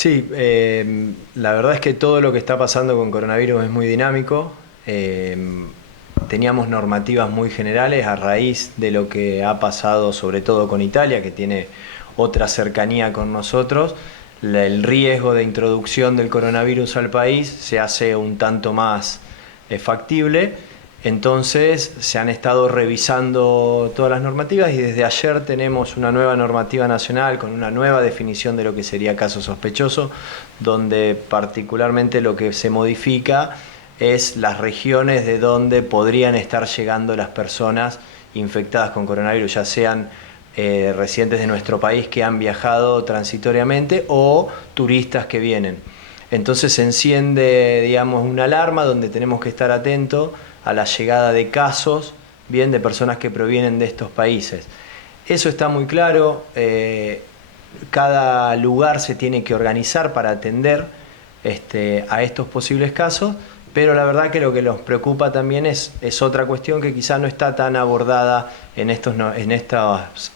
Sí, la verdad es que todo lo que está pasando con coronavirus es muy dinámico. Teníamos normativas muy generales a raíz de lo que ha pasado sobre todo con Italia, que tiene otra cercanía con nosotros. El riesgo de introducción del coronavirus al país se hace un tanto más factible. Entonces se han estado revisando todas las normativas y desde ayer tenemos una nueva normativa nacional con una nueva definición de lo que sería caso sospechoso, donde particularmente lo que se modifica es las regiones de donde podrían estar llegando las personas infectadas con coronavirus, ya sean residentes de nuestro país que han viajado transitoriamente o turistas que vienen. Entonces se enciende, digamos, una alarma donde tenemos que estar atentos a la llegada de casos, bien, de personas que provienen de estos países. Eso está muy claro, cada lugar se tiene que organizar para atender a estos posibles casos, pero la verdad que lo que nos preocupa también es otra cuestión que quizá no está tan abordada en estos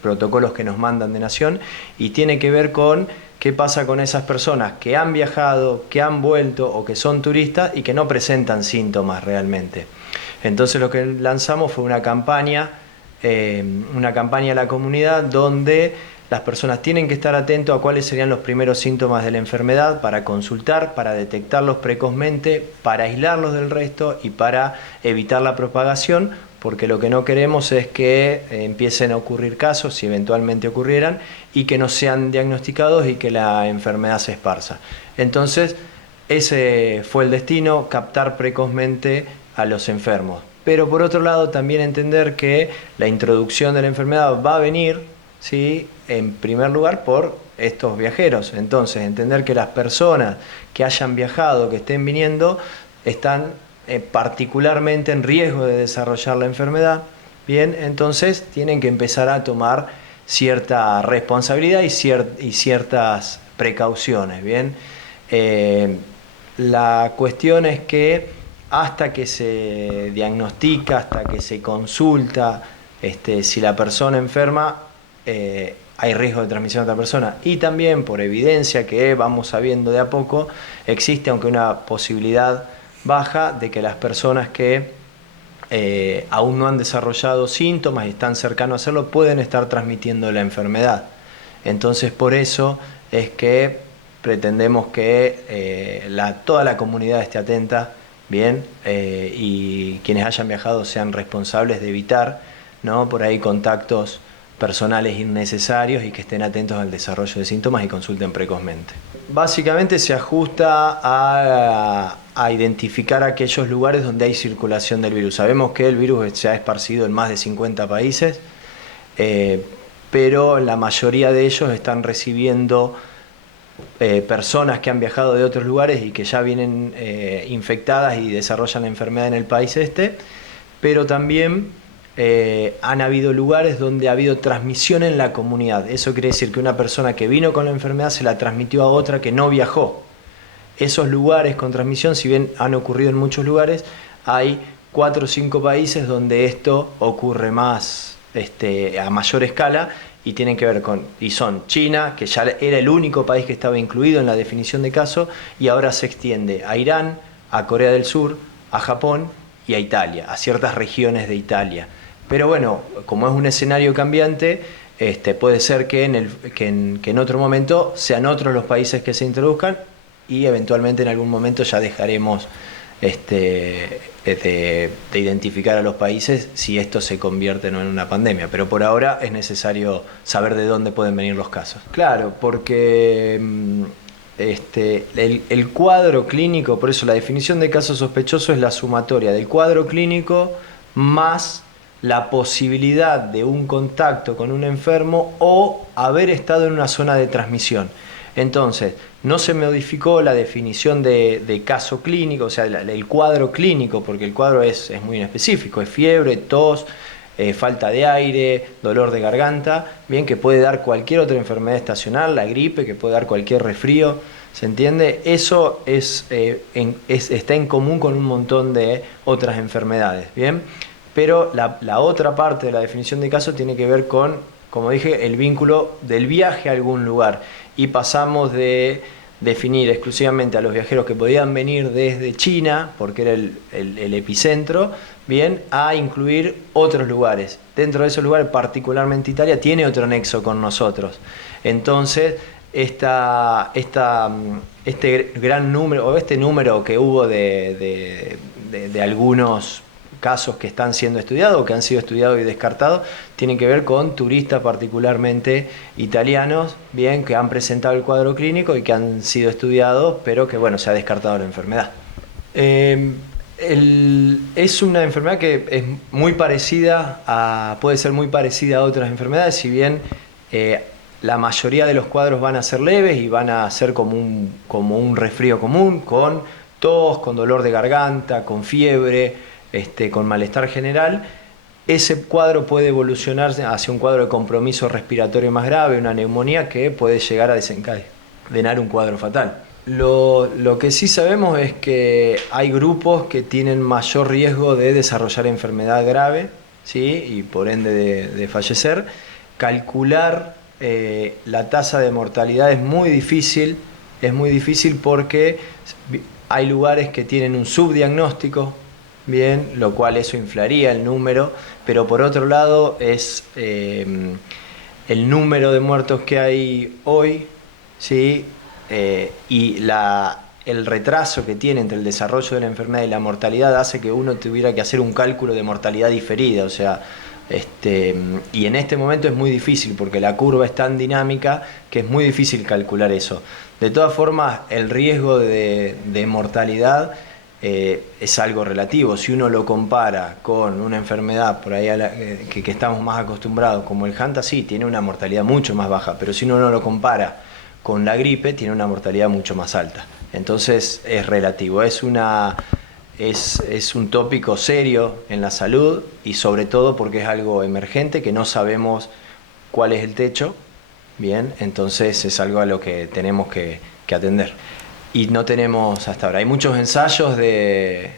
protocolos que nos mandan de Nación, y tiene que ver con qué pasa con esas personas que han viajado, que han vuelto o que son turistas y que no presentan síntomas realmente. Entonces lo que lanzamos fue una campaña a la comunidad donde las personas tienen que estar atentos a cuáles serían los primeros síntomas de la enfermedad para consultar, para detectarlos precozmente, para aislarlos del resto y para evitar la propagación, porque lo que no queremos es que empiecen a ocurrir casos, si eventualmente ocurrieran, y que no sean diagnosticados y que la enfermedad se esparza. Entonces, ese fue el destino, captar precozmente a los enfermos. Pero por otro lado, también entender que la introducción de la enfermedad va a venir, ¿sí?, en primer lugar por estos viajeros. Entonces, entender que las personas que hayan viajado, que estén viniendo, están particularmente en riesgo de desarrollar la enfermedad. Bien, entonces tienen que empezar a tomar cierta responsabilidad y ciertas precauciones. Bien, la cuestión es que hasta que se diagnostica, hasta que se consulta si la persona enferma, hay riesgo de transmisión a otra persona, y también por evidencia que vamos sabiendo de a poco, existe, aunque una posibilidad baja, de que las personas que aún no han desarrollado síntomas y están cercanos a hacerlo pueden estar transmitiendo la enfermedad. Entonces por eso es que pretendemos que toda la comunidad esté atenta, bien, y quienes hayan viajado sean responsables de evitar, ¿no?, por ahí contactos personales innecesarios, y que estén atentos al desarrollo de síntomas y consulten precozmente. Básicamente se ajusta a identificar aquellos lugares donde hay circulación del virus. Sabemos que el virus se ha esparcido en más de 50 países, pero la mayoría de ellos están recibiendo personas que han viajado de otros lugares y que ya vienen infectadas y desarrollan la enfermedad en el país pero también han habido lugares donde ha habido transmisión en la comunidad. Eso quiere decir que una persona que vino con la enfermedad se la transmitió a otra que no viajó. Esos lugares con transmisión, si bien han ocurrido en muchos lugares, hay 4 o 5 países donde esto ocurre más a mayor escala, y tienen que ver y son China, que ya era el único país que estaba incluido en la definición de caso, y ahora se extiende a Irán, a Corea del Sur, a Japón y a Italia, a ciertas regiones de Italia. Pero bueno, como es un escenario cambiante, puede ser que en otro momento sean otros los países que se introduzcan, y eventualmente en algún momento ya dejaremos de identificar a los países si esto se convierte o no en una pandemia. Pero por ahora es necesario saber de dónde pueden venir los casos. Claro, porque el cuadro clínico, por eso la definición de caso sospechoso es la sumatoria del cuadro clínico más la posibilidad de un contacto con un enfermo o haber estado en una zona de transmisión. Entonces, no se modificó la definición de caso clínico, o sea, el cuadro clínico, porque el cuadro es muy específico, es fiebre, tos, falta de aire, dolor de garganta, bien, que puede dar cualquier otra enfermedad estacional, la gripe, que puede dar cualquier resfrío, ¿se entiende? Eso está en común con un montón de otras enfermedades, ¿bien? Pero la otra parte de la definición de caso tiene que ver con como dije, el vínculo del viaje a algún lugar y pasamos de definir exclusivamente a los viajeros que podían venir desde China, porque era el epicentro, bien, a incluir otros lugares. Dentro de esos lugares, particularmente Italia, tiene otro nexo con nosotros. Entonces, este gran número, o este número que hubo de algunos casos que están siendo estudiados o que han sido estudiados y descartados, tienen que ver con turistas particularmente italianos, bien, que han presentado el cuadro clínico y que han sido estudiados, pero que bueno, se ha descartado la enfermedad. Es una enfermedad que es muy parecida puede ser muy parecida a otras enfermedades, si bien la mayoría de los cuadros van a ser leves y van a ser como un resfrío común, con tos, con dolor de garganta, con fiebre, con malestar general. Ese cuadro puede evolucionar hacia un cuadro de compromiso respiratorio más grave, una neumonía que puede llegar a desencadenar un cuadro fatal. Lo que sí sabemos es que hay grupos que tienen mayor riesgo de desarrollar enfermedad grave, ¿sí? Y por ende de fallecer. Calcular la tasa de mortalidad es muy difícil porque hay lugares que tienen un subdiagnóstico, bien, lo cual eso inflaría el número, pero por otro lado es el número de muertos que hay hoy, ¿sí? Y el retraso que tiene entre el desarrollo de la enfermedad y la mortalidad hace que uno tuviera que hacer un cálculo de mortalidad diferida, o sea, y en este momento es muy difícil porque la curva es tan dinámica que es muy difícil calcular eso. De todas formas, el riesgo de mortalidad es algo relativo. Si uno lo compara con una enfermedad por ahí que estamos más acostumbrados, como el Hanta, sí, tiene una mortalidad mucho más baja, pero si uno no lo compara con la gripe, tiene una mortalidad mucho más alta. Entonces es relativo, es un tópico serio en la salud y sobre todo porque es algo emergente que no sabemos cuál es el techo, bien, entonces es algo a lo que tenemos que atender. Y no tenemos hasta ahora. Hay muchos ensayos de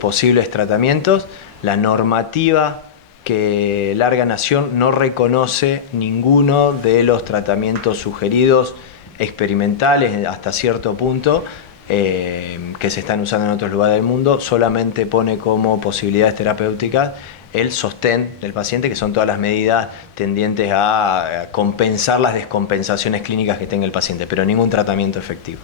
posibles tratamientos. La normativa que larga nación no reconoce ninguno de los tratamientos sugeridos experimentales hasta cierto punto que se están usando en otros lugares del mundo. Solamente pone como posibilidades terapéuticas el sostén del paciente, que son todas las medidas tendientes a compensar las descompensaciones clínicas que tenga el paciente, pero ningún tratamiento efectivo.